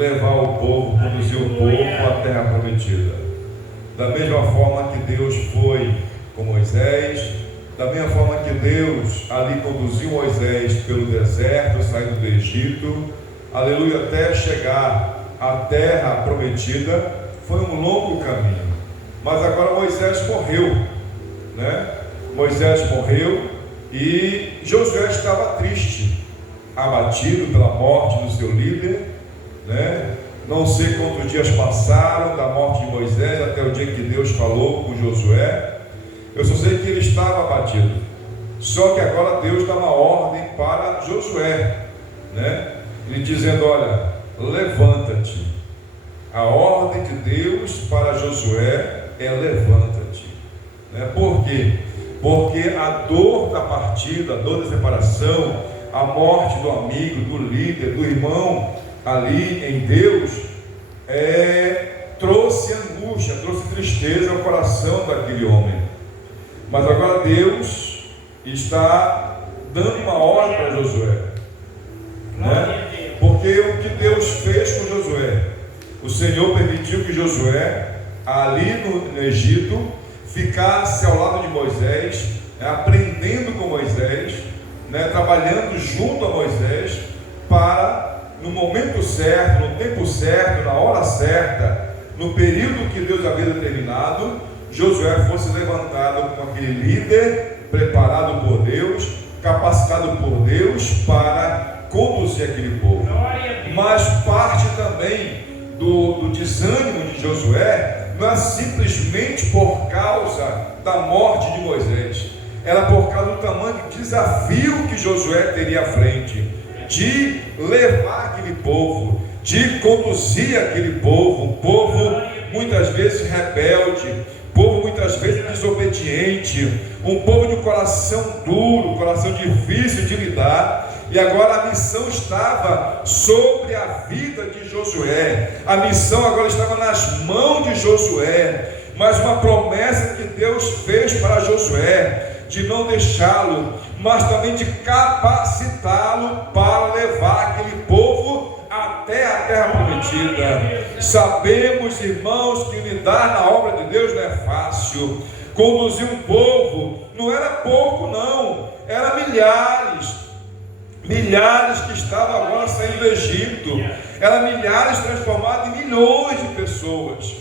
levar o povo, conduzir o povo à terra prometida. Da mesma forma que Deus foi com Moisés, da mesma forma que Deus ali conduziu Moisés pelo deserto, saindo do Egito, aleluia, até chegar à terra prometida, foi um longo caminho. Mas agora Moisés morreu, né? Moisés morreu e Josué estava triste, abatido pela morte do seu líder, né? Não sei quantos dias passaram da morte de Moisés até o dia que Deus falou com Josué. Eu só sei que ele estava abatido. Só que agora Deus dá uma ordem para Josué, né? Ele dizendo: olha, levanta-te. A ordem de Deus para Josué é: levanta-te, né? Por quê? Porque a dor da partida, a dor da separação, a morte do amigo, do líder, do irmão ali em Deus, trouxe angústia, trouxe tristeza ao coração daquele homem. Mas agora Deus está dando uma ordem para Josué, né? Porque o que Deus fez com Josué, o Senhor permitiu que Josué, ali no Egito, ficasse ao lado de Moisés, aprendendo com Moisés, né, trabalhando junto a Moisés, para no momento certo, no tempo certo, na hora certa, no período que Deus havia determinado, Josué fosse levantado como aquele líder preparado por Deus, capacitado por Deus para conduzir aquele povo. Mas parte também do desânimo de Josué não é simplesmente por causa da morte de Moisés, era por causa do tamanho do desafio que Josué teria à frente, de levar aquele povo, de conduzir aquele povo, um povo muitas vezes rebelde, povo muitas vezes desobediente, um povo de coração duro, coração difícil de lidar. E agora a missão estava sobre a vida de Josué, a missão agora estava nas mãos de Josué, mas uma promessa que Deus fez para Josué, de não deixá-lo, mas também de capacitá-lo para levar aquele povo até a terra prometida. Sabemos, irmãos, que lidar na obra de Deus não é fácil. Conduzir um povo não era pouco, não, era milhares que estavam agora saindo do Egito, eram milhares transformados em milhões de pessoas.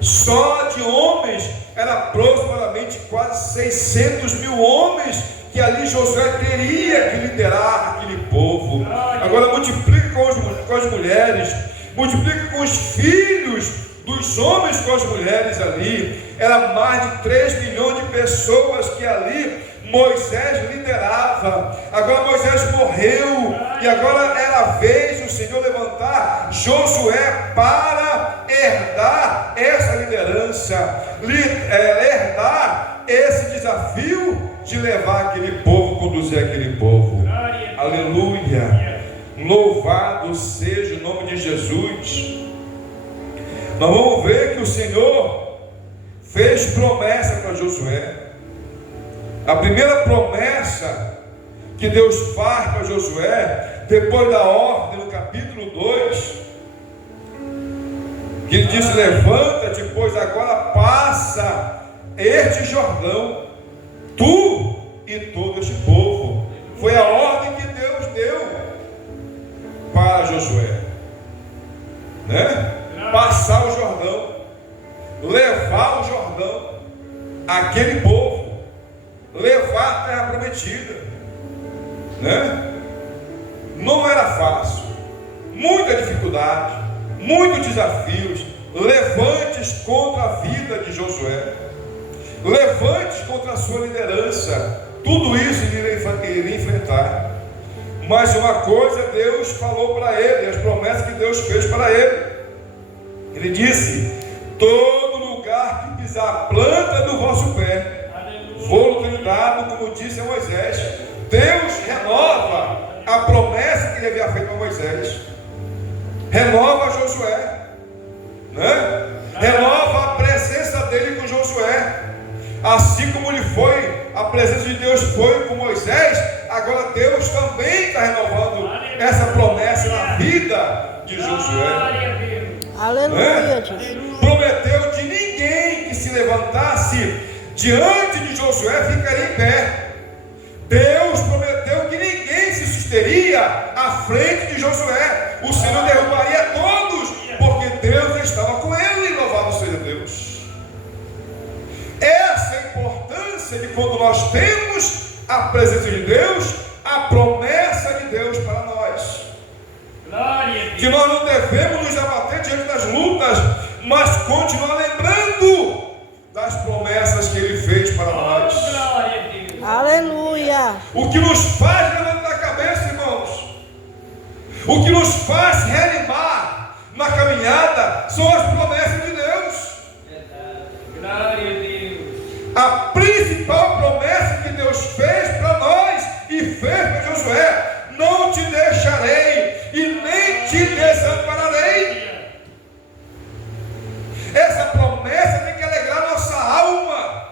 Só de homens era aproximadamente quase 600 mil homens que ali Josué teria que liderar aquele povo. Agora multiplica com as mulheres, multiplica com os filhos dos homens com as mulheres ali. Era mais de 3 milhões de pessoas que ali Moisés liderava. Agora Moisés morreu e agora era a vez do Senhor levantar Josué para herdar essa liderança, herdar esse desafio de levar aquele povo, conduzir aquele povo. Aleluia, louvado seja o nome de Jesus. Nós vamos ver que o Senhor fez promessa para Josué. A primeira promessa que Deus faz para Josué, depois da ordem no capítulo 2, que ele diz: levanta-te, pois agora passa este Jordão, tu e todo este povo. Foi a ordem que Deus deu para Josué, né? Passar o Jordão, levar o Jordão, aquele povo, levar a terra prometida, né? Não era fácil, muita dificuldade, muitos desafios, levantes contra a vida de Josué, levantes contra a sua liderança, tudo isso ele iria enfrentar. Mas uma coisa Deus falou para ele, as promessas que Deus fez para ele. Ele disse: todo lugar que pisar a planta do vosso pé, vou ter dado, como disse a Moisés. Deus renova a promessa que ele havia feito a Moisés, renova a Josué, né? Renova a presença dele com Josué, assim como ele foi, a presença de Deus foi com Moisés. Agora Deus também está renovando essa promessa na vida de Josué. Aleluia, Jesus. Prometeu que ninguém que se levantasse diante de Josué ficaria em pé. Deus prometeu que ninguém se susteria à frente de Josué. O Senhor derrubaria todos, porque Deus estava com ele. Louvado seja Deus. Essa é a importância de quando nós temos a presença de Deus, a promessa de Deus para nós. Que nós não devemos nos abater diante das lutas, mas continuar lembrando das promessas que Ele fez para nós. Aleluia. O que nos faz levantar a cabeça, irmãos, o que nos faz reanimar na caminhada são as promessas de Deus. Glória a Deus. A principal promessa que Deus fez para nós e fez para Josué: não te deixarei e nem te desampararei. Essa promessa tem que alegrar nossa alma.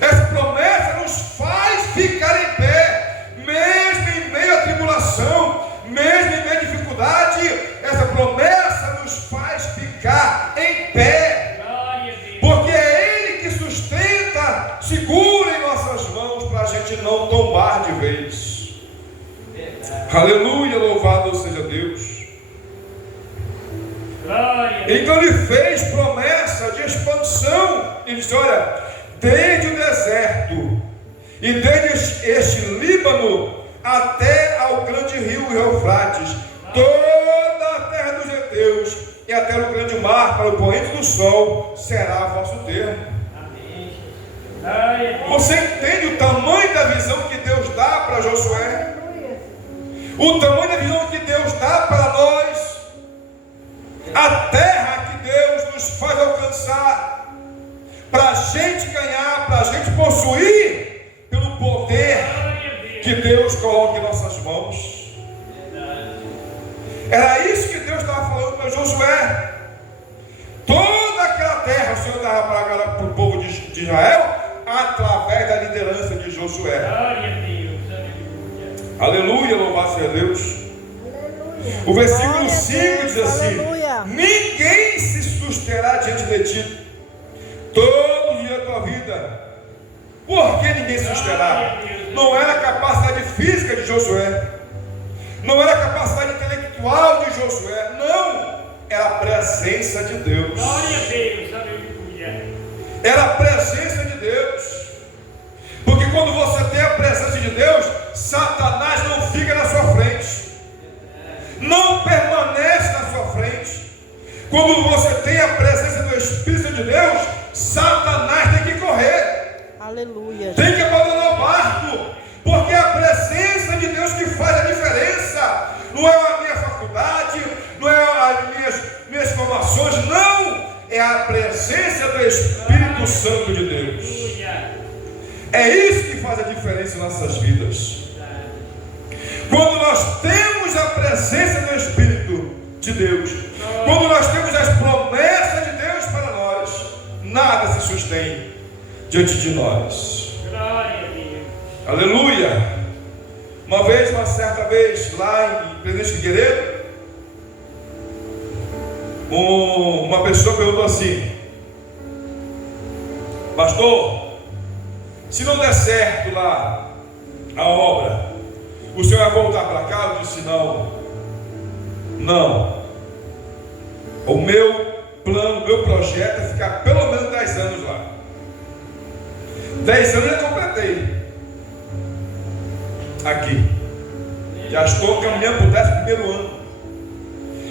Essa promessa nos faz ficar em pé, mesmo em meio à tribulação, mesmo em meio à dificuldade. Essa promessa nos faz ficar em pé, porque é Ele que sustenta, segura em nossas mãos para a gente não tombar de vez. Aleluia, louvado seja Deus. Então Ele fez promessa de expansão. Ele disse: olha, desde o deserto e desde este Líbano até ao grande rio Eufrates, toda a terra dos heteus e até o grande mar para o poente do sol será vosso termo. Você entende o tamanho da visão que Deus dá para Josué? O tamanho da visão que Deus dá para nós? A terra que Deus nos faz alcançar, para a gente ganhar, para a gente possuir, pelo poder que Deus coloca em nossas mãos. Era isso que Deus estava falando para Josué. Toda aquela terra o Senhor dava para o povo de Israel, através da liderança de Josué. Aleluia, louvado seja Deus. O versículo 5 diz assim: ninguém se susterá diante de ti todo dia da tua vida. Por que ninguém se susterá? Não era a capacidade física de Josué, não era a capacidade intelectual de Josué, não, era a presença de Deus. Era a presença de Deus. Porque quando você tem a presença de Deus, Satanás não fica na sua frente, não permanece na sua frente. Quando você tem a presença do Espírito de Deus, Satanás tem que correr. Aleluia. Tem que abandonar o barco, porque é a presença de Deus que faz a diferença. Não é a minha faculdade, não é as minhas formações, não. É a presença do Espírito Santo de Deus. É isso que faz a diferença em nossas vidas. Quando nós temos a presença do Espírito de Deus, quando nós temos as promessas de Deus para nós, nada se sustém diante de nós. Aleluia. Uma certa vez, lá em Presidente Figueiredo, uma pessoa perguntou assim: pastor, se não der certo lá a obra, o senhor vai voltar para cá? Eu disse: não. O meu plano, o meu projeto é ficar pelo menos 10 anos lá. 10 anos eu já completei aqui. Já estou caminhando para o 11º ano.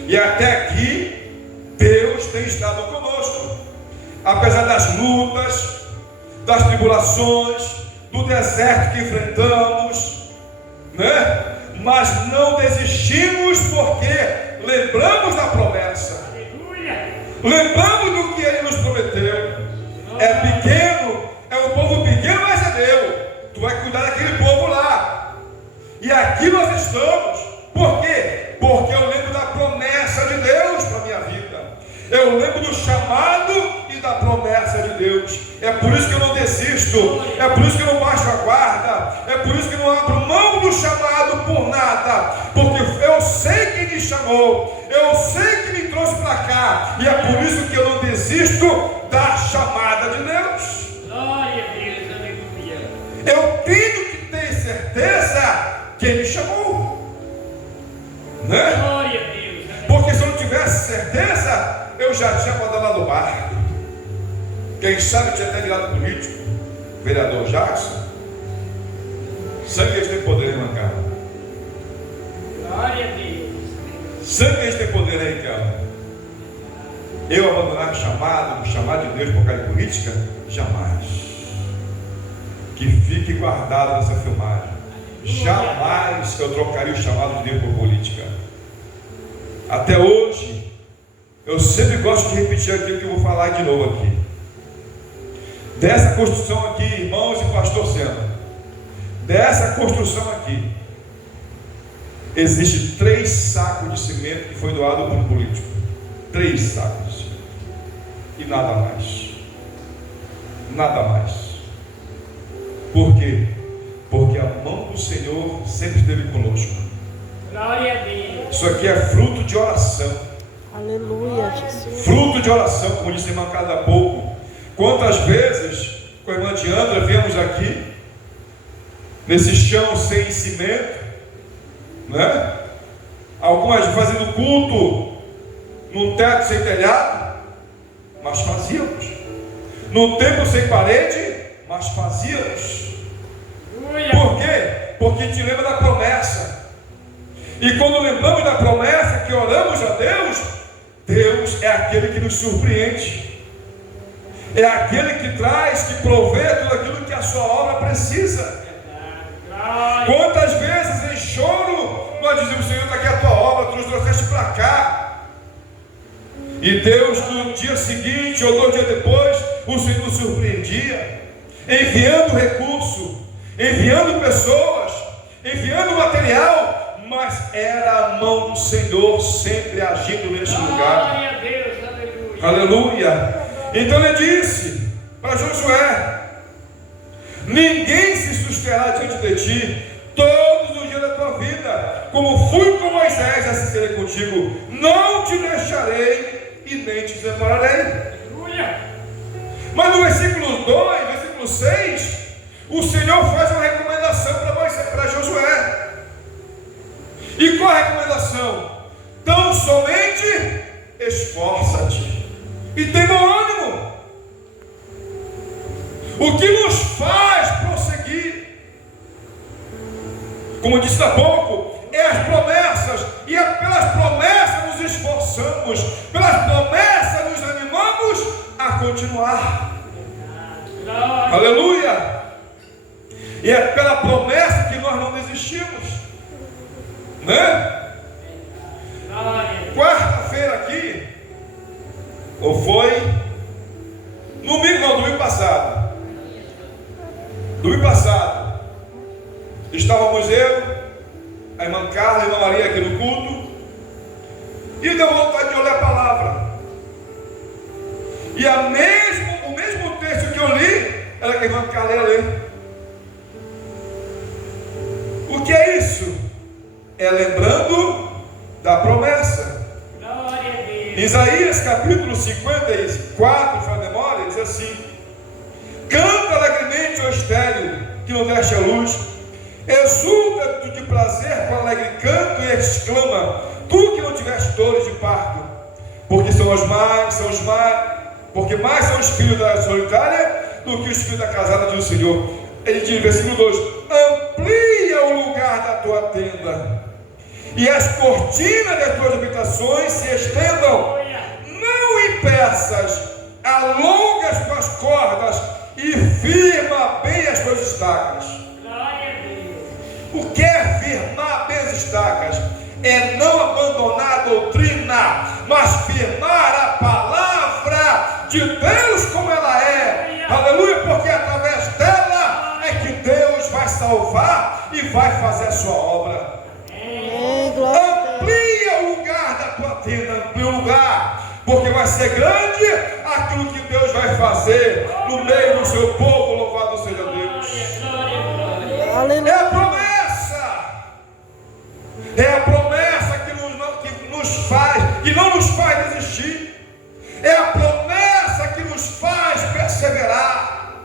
E até aqui Deus tem estado conosco, apesar das lutas, das tribulações, do deserto que enfrentamos, né? Mas não desistimos, porque lembramos da promessa, lembramos do que Ele nos prometeu. É pequeno, é um povo pequeno, mas é Deus. Tu vai cuidar daquele povo lá. E aqui nós estamos. Por quê? Porque eu lembro da promessa de Deus para a minha vida. Eu lembro do chamado e da promessa de Deus. É por isso que eu não desisto. É por isso que eu não baixo a guarda. É por isso que eu não abro mão do chamado por nada, porque eu sei quem me chamou, eu sei que me trouxe para cá, e é por isso que eu não desisto da chamada de Deus. Glória a Deus, aleluia. Eu tenho que ter certeza quem me chamou, né? Glória a Deus. Porque se eu não tivesse certeza, eu já tinha abandonado o barco. Quem sabe tinha até virado político, vereador Jackson. Sangue eles têm poder, irmã Carla. Glória a Deus. Sangue eles têm poder aí, Carla. Eu abandonar o chamado de Deus por causa de política? Jamais. Que fique guardado nessa filmagem. Jamais eu trocaria o chamado de Deus por política. Até hoje, eu sempre gosto de repetir aquilo que eu vou falar de novo aqui. Dessa construção aqui, irmãos e pastor Sena, dessa construção aqui, existe 3 sacos de cimento que foi doado por um político. 3 sacos de cimento. E nada mais. Nada mais. Por quê? Porque a mão do Senhor sempre esteve conosco. Glória a Deus. Isso aqui é fruto de oração. Aleluia, Jesus. Fruto de oração, como disse a irmã Carla há pouco. Quantas vezes com a irmã Diandra viemos aqui nesse chão sem cimento, né? Algumas fazendo culto num teto sem telhado, mas fazíamos. Num templo sem parede, mas fazíamos. Por quê? Porque a gente lembra da promessa. E quando lembramos da promessa, que oramos a Deus, Deus é aquele que nos surpreende. É aquele que traz, que provê tudo aquilo que a sua obra precisa. Quantas vezes em choro nós dizemos: Senhor, está aqui a tua obra, tu nos trouxeste para cá. E Deus, no dia seguinte ou 2 dias depois, o Senhor nos surpreendia, enviando recurso, enviando pessoas, enviando material, mas era a mão do Senhor sempre agindo neste lugar. Glória a Deus, aleluia. Aleluia. Então ele disse para Josué: ninguém se susterá diante de ti todos os dias da tua vida. Como fui com Moisés, assim serei contigo. Não te deixarei e nem te separarei. Aleluia. Mas no versículo 2, versículo 6, o Senhor faz uma recomendação para Josué. E qual a recomendação? Tão somente esforça-te e tem bom ânimo. O que nos faz prosseguir, como disse há pouco, é as promessas, e é pelas promessas nos esforçamos, pelas promessas nos animamos a continuar. Aleluia! E é pela promessa que nós não desistimos, né? Quarta-feira aqui, ou foi domingo passado. Domingo passado, estávamos eu, a irmã Carla e a irmã Maria aqui no culto, e deu vontade de olhar a palavra. E o mesmo texto que eu li, era que a irmã Carla ia ler. O que é isso? É lembrando da promessa. Isaías capítulo 54, se não demora, diz assim: canta alegremente, ó estéril, que não deste a luz, exulta de prazer com alegre canto e exclama, tu que não tiveste dores de parto, porque porque mais são os filhos da solitária do que os filhos da casada, diz o Senhor. Ele diz, versículo 2: amplia o lugar da tua tenda, e as cortinas das tuas habitações se estendam. Não impeças, alonga as tuas cordas e firma bem as tuas estacas. O que é firmar bem as estacas? É não abandonar a doutrina, mas firmar a palavra de Deus como ela é. Aleluia, porque através dela é que Deus vai salvar e vai fazer a sua obra. Amplia o lugar da tua tenda, amplia o lugar, porque vai ser grande aquilo que Deus vai fazer no meio do seu povo. Louvado seja Deus. É a promessa. que não nos faz desistir. É a promessa que nos faz perseverar.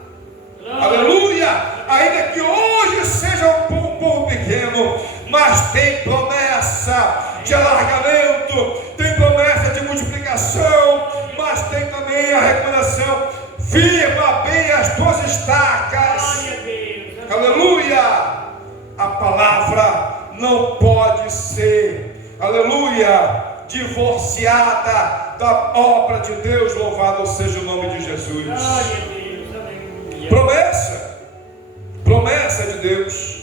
Aleluia! Ainda que hoje seja um povo pequeno, mas tem promessa de alargamento, tem promessa de multiplicação, mas tem também a recomendação: firma bem as tuas estacas. Aleluia! A palavra não pode ser, aleluia, divorciada da obra de Deus. Louvado seja o nome de Jesus. Promessa de Deus.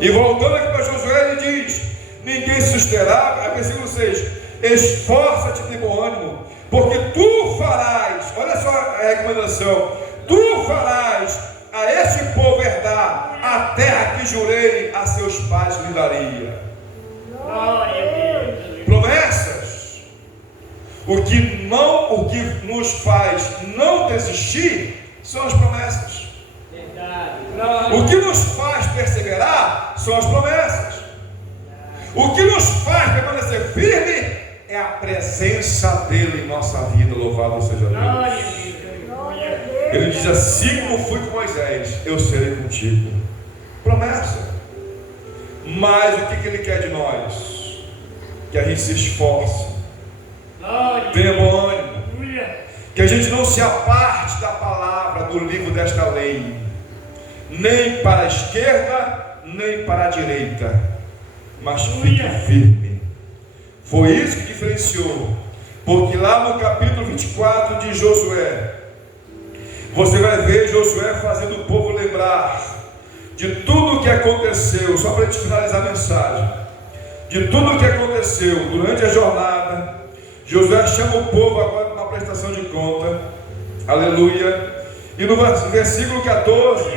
E voltando aqui para Josué, ele diz: ninguém se susterá, versículo 6: esforça-te de bom ânimo, porque tu farás, olha só a recomendação, tu farás a este povo herdar a terra que jurei a seus pais lhe daria. Promessas. O que nos faz não desistir são as promessas. O que nos faz perseverar são as promessas. O que nos faz permanecer firme é a presença dele em nossa vida. Louvado seja Deus. Ele diz: assim como fui com Moisés, eu serei contigo. Promessa. Mas o que ele quer de nós? Que a gente se esforce, tenha bom ânimo, que a gente não se aparte da palavra, do livro desta lei, nem para a esquerda, nem para a direita, mas fique firme. Foi isso que diferenciou, porque lá no capítulo 24 de Josué, você vai ver Josué fazendo o povo lembrar de tudo o que aconteceu, só para a gente finalizar a mensagem, de tudo o que aconteceu durante a jornada. Josué chama o povo agora para uma prestação de conta, aleluia, e no versículo 14,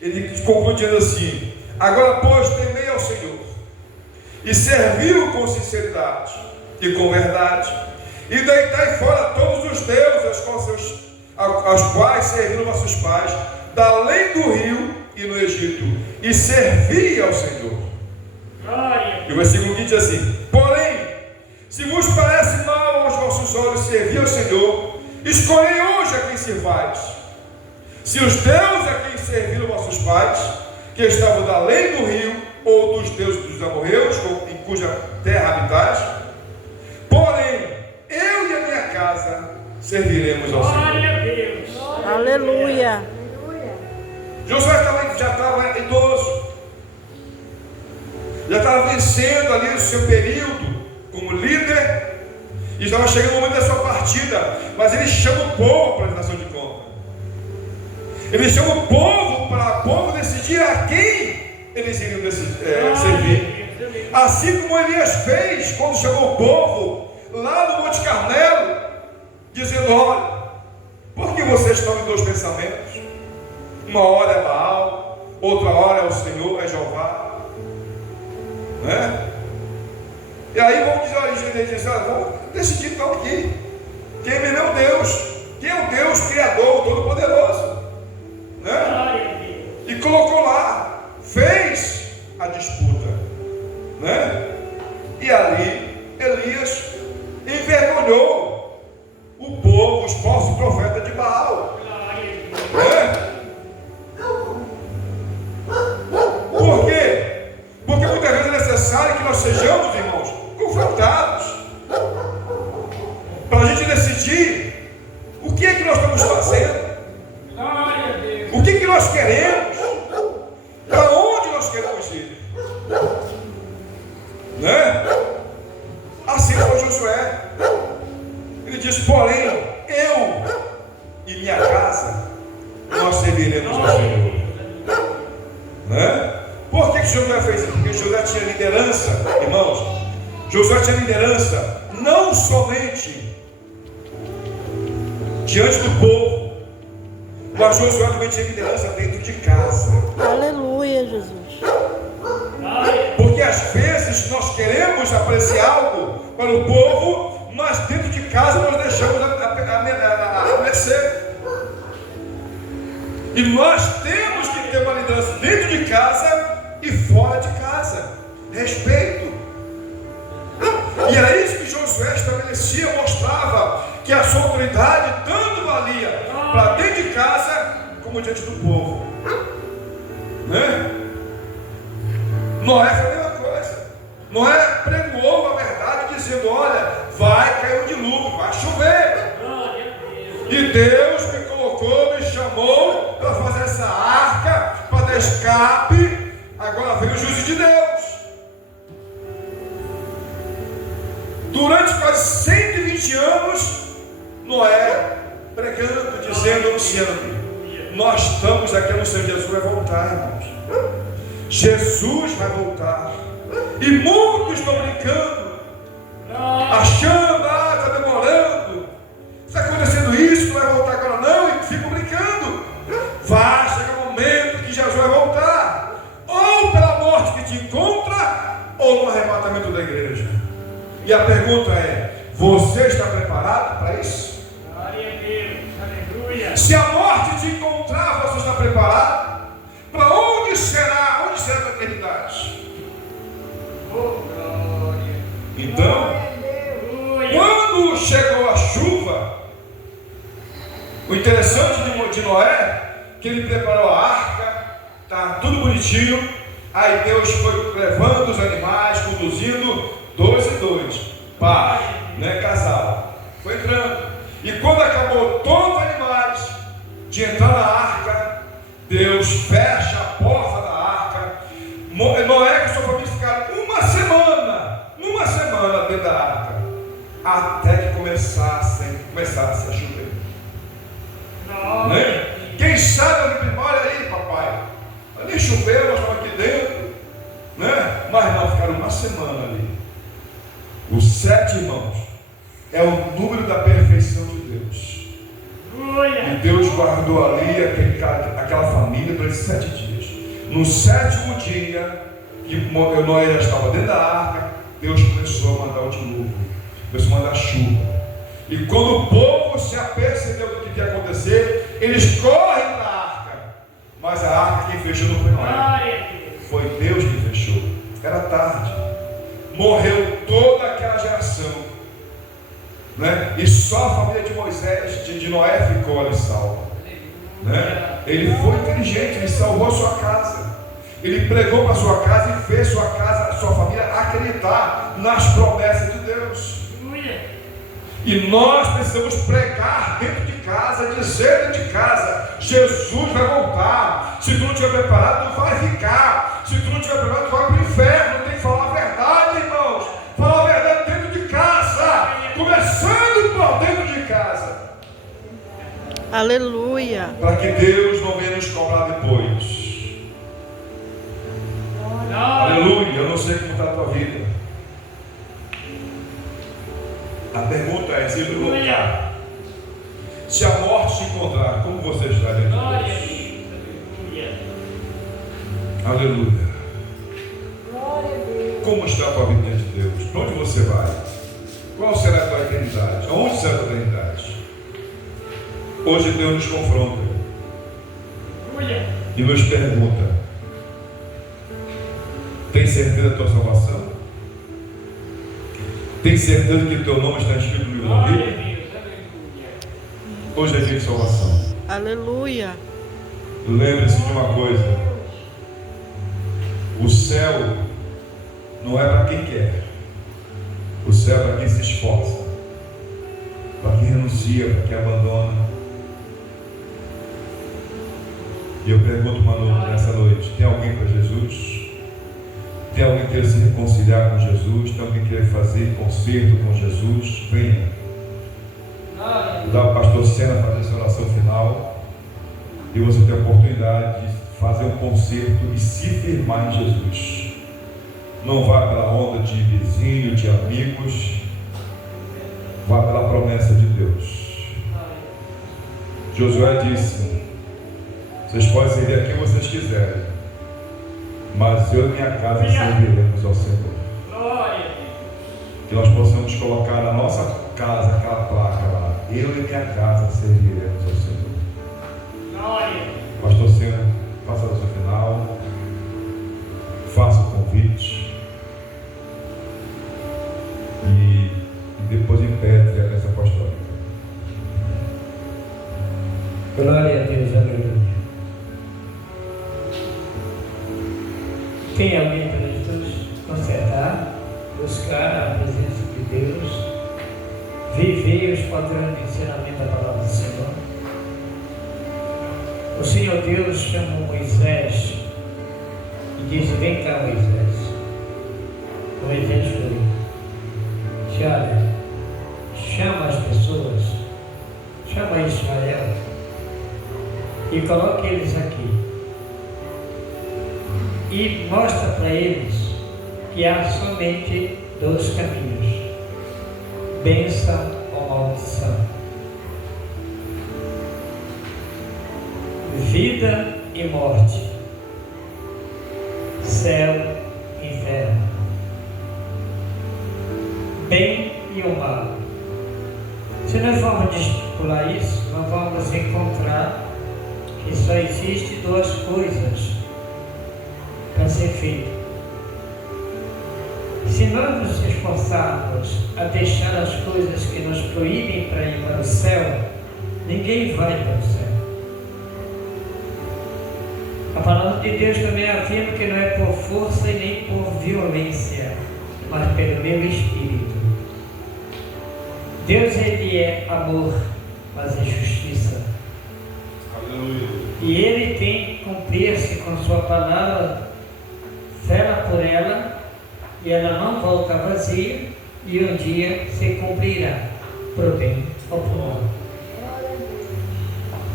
ele conclui dizendo assim: agora pois temei ao Senhor, e serviu com sinceridade e com verdade, e deitai fora todos os deuses aos quais serviram vossos pais, da além do rio e no Egito, e servi ao Senhor. E o versículo 15 diz assim: porém, se vos parece mal aos vossos olhos servir ao Senhor, escolhei hoje a quem servais. Se os deuses a quem serviram vossos pais, que estavam da além do rio, ou dos deuses dos amorreus, em cuja terra habitais, porém, eu e a minha casa serviremos ao Senhor. Aleluia. Josué já estava idoso, já estava vencendo ali o seu período como líder, e estava chegando o momento da sua partida, mas ele chama o povo para a prestação de conta. Ele chama o povo para o povo decidir a quem eles iriam servir. Assim como Elias fez quando chamou o povo lá no Monte Carmelo, dizendo: olha, por que vocês estão em dois pensamentos? Uma hora é Baal, outra hora é o Senhor, é Jeová, né? E aí vamos dizer: olha, vamos decidir então aqui quem é meu Deus, quem é o Deus Criador, Todo-Poderoso, né? E colocou lá, fez a disputa, né? E ali Elias envergonhou o povo, os falsos profetas de Baal, né? Por quê? Porque muitas vezes é necessário que nós sejamos, irmãos, confrontados, para a gente decidir o que é que nós estamos fazendo, o que é que nós queremos, para onde nós queremos ir, né? Assim foi Josué. Ele diz: porém, eu e minha casa nós serviremos ao Senhor, né? Por que Josué fez isso? Porque Josué tinha liderança, irmãos. Josué tinha liderança não somente diante do povo, mas Josué também tinha liderança dentro de casa. Aleluia, Jesus. Porque às vezes nós queremos apreciar algo para o povo, mas dentro de casa nós deixamos a mercê. E nós temos que ter uma liderança dentro de casa e fora de casa. Respeito. E era isso que Josué estabelecia, mostrava que a sua autoridade tanto valia para dentro de casa como diante do povo, né? Noé foi a mesma coisa. Noé pregoou a verdade dizendo: olha, vai cair um dilúvio, vai chover. E Deus me colocou, me chamou para fazer essa arca, para dar escape. Agora veio o juízo de Deus. Durante quase 120 anos, Noé pregando, dizendo, anunciando: nós estamos aqui anunciando, Jesus vai voltar, irmãos. Jesus vai voltar. E muitos estão brincando, achando, está demorando, está acontecendo isso, não vai voltar agora não, e ficam brincando. Vai chegar um momento que Jesus vai voltar, ou pela morte que te encontra, ou no arrebatamento da igreja. E a pergunta é: você está preparado para isso? Glória a Deus, aleluia. Se a morte te encontrar, você está preparado? Para onde será? Onde será a eternidade? Oh, glória. Então, quando chegou a chuva, o interessante de Noé, que ele preparou a arca, está tudo bonitinho. Aí Deus foi levando os animais, conduzindo 2 e 2, par, né, casal, foi entrando. E quando acabou todos os animais de entrar na arca, Deus fecha a porta da arca. Noé e sua família ficaram uma semana dentro da arca, até que começasse a chover. Né? Quem sabe, olha aí, papai, nem choveu, nós estamos aqui dentro, né? Mas não, ficaram uma semana ali. Os 7 irmãos é o número da perfeição de Deus. E Deus guardou ali aquela família durante 7 dias. No 7º dia, que Noé já estava dentro da arca, Deus começou a mandar o dilúvio, começou a mandar chuva. E quando o povo se apercebeu do que ia acontecer, eles correm para a arca. Mas a arca quem fechou não foi Noé, foi Deus que fechou. Era tarde. Morreu toda aquela geração, né? E só a família de Moisés, de Noé, ficou ali salva, né? Ele foi inteligente, ele salvou a sua casa, ele pregou para a sua casa e fez sua casa, sua família acreditar nas promessas de Deus. E nós precisamos pregar dentro de casa, dizer dentro de casa: Jesus vai voltar. Se tu não estiver preparado, tu vai ficar. Se tu não estiver preparado, tu vai para o inferno. Tem que falar a verdade, irmãos. Falar a verdade dentro de casa, começando por dentro de casa. Aleluia. Para que Deus não venha nos cobrar depois. Aleluia. Eu não sei como está a tua vida. A pergunta é: se ele voltar, se a morte te encontrar, como você está dentro de Deus? Aleluia. Como está a tua vida diante de Deus? Para onde você vai? Qual será a tua eternidade? Aonde será a tua eternidade? Hoje Deus nos confronta e nos pergunta: tem certeza da tua salvação? Tem certeza que o teu nome está escrito no livro da vida? Hoje é dia de salvação. Aleluia. Lembre-se de uma coisa: o céu não é para quem quer, o céu é para quem se esforça, para quem renuncia, para quem abandona. E eu pergunto nessa noite: tem alguém para Jesus? Tem alguém que quer se reconciliar com Jesus? Tem alguém que quer fazer conserto com Jesus? Venha. Dá o pastor Sena fazer essa oração final. E você tem a oportunidade de fazer um conserto e se firmar em Jesus. Não vá pela onda de vizinho, de amigos. Vá pela promessa de Deus. Josué disse: vocês podem servir a quem vocês quiserem, mas eu e minha casa serviremos ao Senhor. Que nós possamos colocar na nossa casa aquela placa lá: eu e minha casa serviremos ao Senhor. Pastor Senna, faça a oração final, faça o convite. e depois impede a aliança apostólica. Glória a Deus, aleluia. Tem alguém para nos consertar, buscar a presença de Deus, viver os padrões de ensinamento da palavra do Senhor? O Senhor Deus chamou Moisés e disse: vem cá, Moisés. Moisés foi. Olha, chama as pessoas, chama Israel e coloque eles aqui. E mostra para eles que há somente dois caminhos: bênção ou maldição, vida e morte, céu e inferno, bem e o mal. Se nós vamos estipular isso, nós vamos encontrar que só existe duas coisas para ser feito. Se nós nos esforçarmos a deixar as coisas que nos proíbem para ir para o céu, ninguém vai para o céu. A palavra de Deus também afirma que não é por força e nem por violência, mas pelo meu Espírito. Deus, Ele é amor, mas é justiça. Aleluia. E Ele tem que cumprir-se com sua palavra, zela por ela, e ela não volta vazia, e um dia se cumprirá, por bem ou por mal.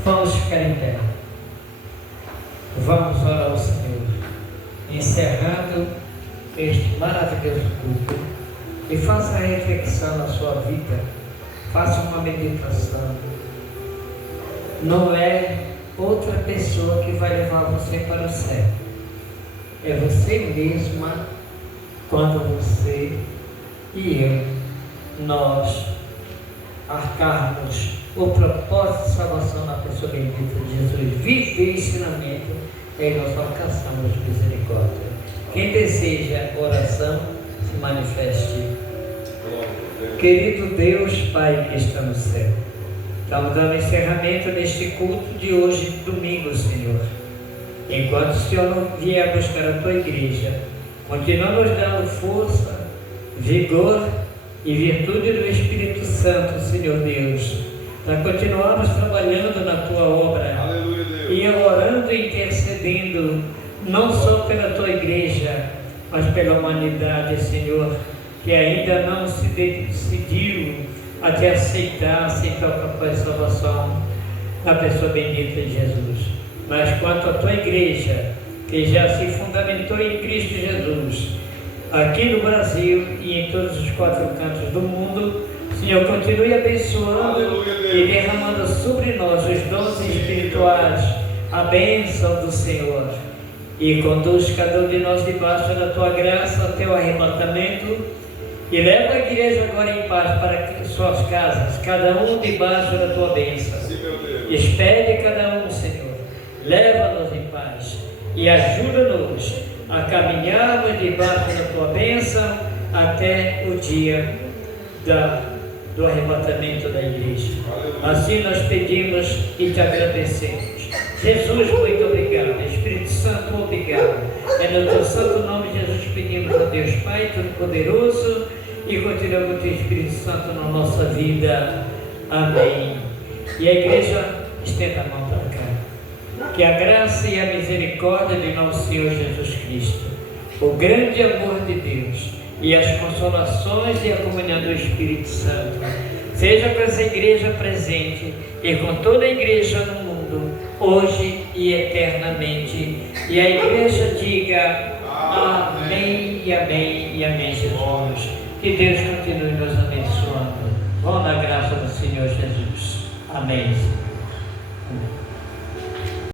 Vamos ficar em pé. Vamos orar ao Senhor, encerrando este maravilhoso culto, e faça a reflexão na sua vida, faça uma meditação. Não é outra pessoa que vai levar você para o céu, é você mesma, quando você e eu, nós arcarmos o propósito de salvação na pessoa bendita de Jesus, viver ensinamento, e nós alcançamos misericórdia. Quem deseja oração, se manifeste. Querido Deus, Pai que está no céu, estamos dando encerramento neste culto de hoje, domingo, Senhor. Enquanto o Senhor não vier buscar a tua igreja, continua nos dando força, vigor e virtude do Espírito Santo, Senhor Deus, para continuarmos trabalhando na tua obra. Aleluia, Deus. E orando e intercedendo, não só pela tua igreja, mas pela humanidade, Senhor, que ainda não se decidiu a te aceitar o papai de salvação na pessoa bendita de Jesus. Mas quanto à tua igreja, que já se fundamentou em Cristo Jesus, aqui no Brasil e em todos os quatro cantos do mundo, Senhor, continue abençoando e derramando sobre nós os dons espirituais, a bênção do Senhor, e conduz cada um de nós debaixo da tua graça até o arrebatamento, e leva a igreja agora em paz para suas casas, cada um debaixo da tua bênção. Despede cada um, Senhor, leva-nos em paz e ajuda-nos a caminharmos debaixo da tua bênção até o dia do arrebatamento da igreja. Assim nós pedimos e te agradecemos. Jesus, muito obrigado. Espírito Santo, obrigado. É no teu santo nome, Jesus, pedimos a Deus Pai Todo-Poderoso, e continua com o teu Espírito Santo na nossa vida. Amém. E a igreja estenda a mão para cá. Que a graça e a misericórdia de nosso Senhor Jesus Cristo, o grande amor de Deus e as consolações e a comunhão do Espírito Santo seja com essa igreja presente e com toda a igreja no mundo, hoje e eternamente. E a igreja diga amém e amém e amém, Jesus. Que Deus continue nos abençoando. Vão na graça do Senhor Jesus. Amém.